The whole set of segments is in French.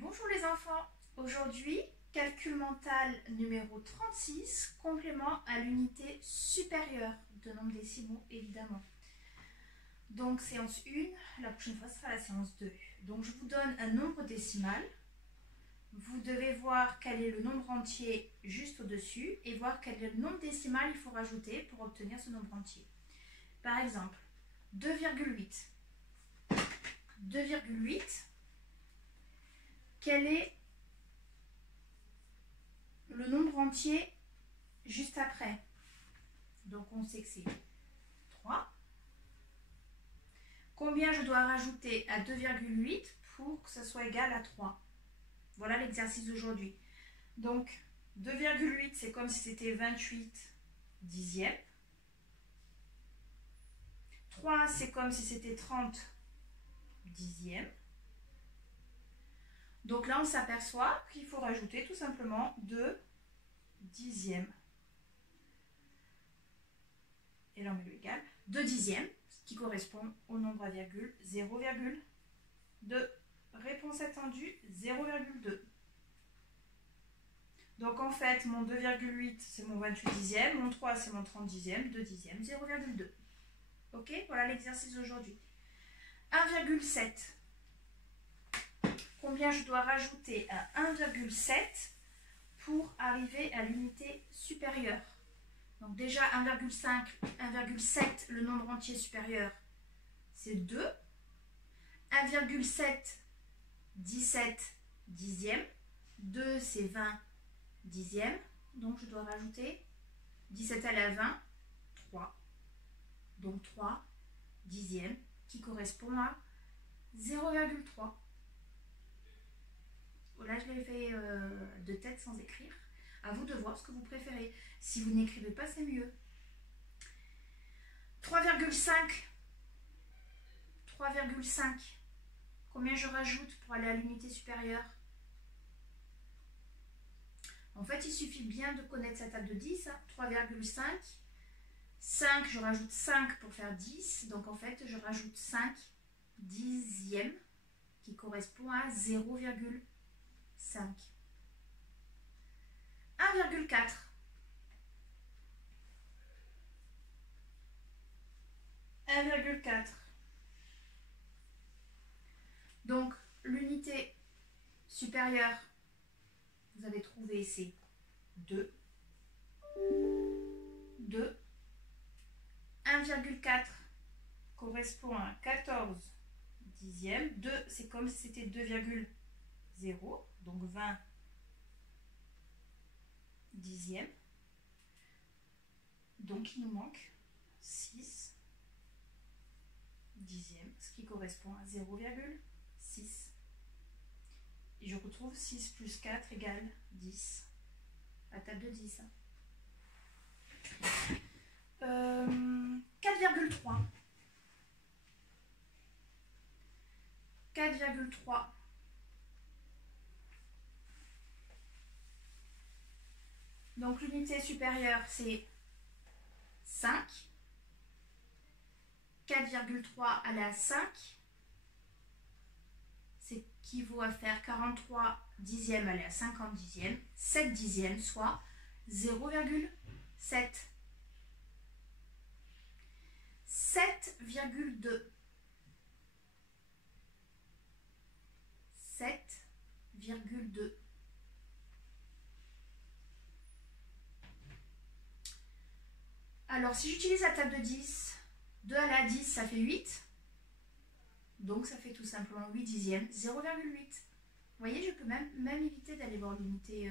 Bonjour les enfants, aujourd'hui calcul mental numéro 36, complément à l'unité supérieure de nombres décimaux évidemment. Donc séance 1, la prochaine fois ce sera la séance 2. Donc je vous donne un nombre décimal, vous devez voir quel est le nombre entier juste au-dessus et voir quel est le nombre décimal il faut rajouter pour obtenir ce nombre entier. Par exemple, 2,8. 2,8, quel est le nombre entier juste après? Donc on sait que c'est 3. Combien je dois rajouter à 2,8 pour que ça soit égal à 3? Voilà l'exercice d'aujourd'hui. Donc 2,8 c'est comme si c'était 28 dixièmes. 3 c'est comme si c'était 30 dixièmes. Donc là, on s'aperçoit qu'il faut rajouter tout simplement 2 dixièmes. Et là, on met le égal. 2 dixièmes, ce qui correspond au nombre à virgule 0,2. Réponse attendue, 0,2. Donc en fait, mon 2,8, c'est mon 28 dixième. Mon 3, c'est mon 30 dixième. 2 dixièmes, 0,2. Ok, voilà l'exercice d'aujourd'hui. 1,7. Combien je dois rajouter à 1,7 pour arriver à l'unité supérieure? Donc déjà 1,5, 1,7, le nombre entier supérieur, c'est 2. 1,7, 17 dixièmes. 2, c'est 20 dixièmes. Donc je dois rajouter 17 à la 20, 3. Donc 3 dixièmes qui correspond à 0,3. Là, je l'ai fait de tête sans écrire. À vous de voir ce que vous préférez. Si vous n'écrivez pas, c'est mieux. 3,5. 3,5. Combien je rajoute pour aller à l'unité supérieure? En fait, il suffit bien de connaître sa table de 10. 3,5. 5, je rajoute 5 pour faire 10. Donc, en fait, je rajoute 5 dixièmes qui correspond à 0,5. 1,4. 1,4. Donc, l'unité supérieure, vous avez trouvé, c'est 2. 2. 1,4 correspond à 14 dixièmes. 2, c'est comme si c'était 2,0. Donc 20 dixièmes. Donc il nous manque 6 dixièmes, ce qui correspond à 0,6. Et je retrouve 6 plus 4 égale 10. La table de 10. 4,3. 4,3. Donc l'unité supérieure, c'est 5. 4,3 à la 5, c'est équivaut à faire 43 dixièmes aller à 50 dixièmes. 7 dixièmes, soit 0,7. 7,2. 7,2. Alors, si j'utilise la table de 10, 2 à la 10, ça fait 8. Donc, ça fait tout simplement 8 dixièmes, 0,8. Vous voyez, je peux même éviter d'aller voir l'unité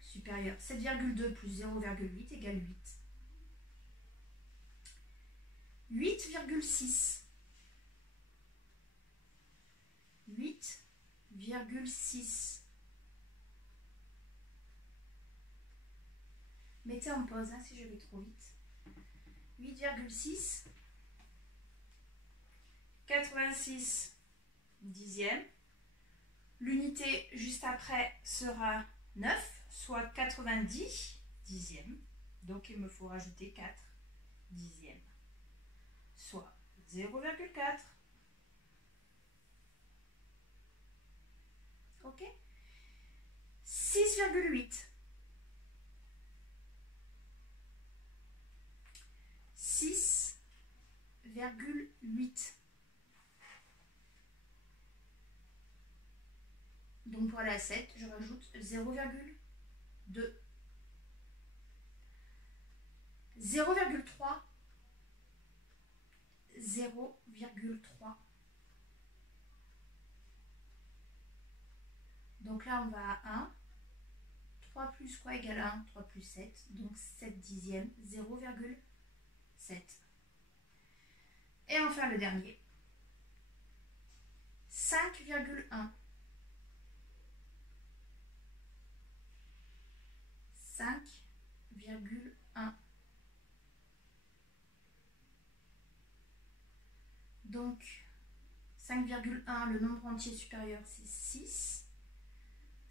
supérieure. 7,2 plus 0,8 égale 8. 8,6. 8,6. Mettez en pause hein, si je vais trop vite. 8,6. 86 dixièmes. L'unité juste après sera 9, soit 90 dixièmes. Donc il me faut rajouter 4 dixièmes, soit 0,4. Ok? 6,8. 6,8. Donc pour la 7, je rajoute 0,2. 0,3. 0,3. Donc là, on va à 1. 3 plus quoi égale 1? 3 plus 7. Donc 7 dixièmes, 0,7. Et enfin le dernier. 5,1. 5,1. Donc 5,1, le nombre entier supérieur, c'est 6.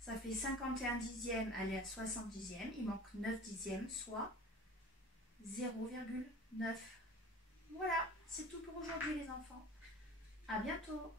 Ça fait 51 dixièmes, aller à 60 dixièmes. Il manque 9 dixièmes, soit 0,9. Voilà, c'est tout pour aujourd'hui les enfants. À bientôt.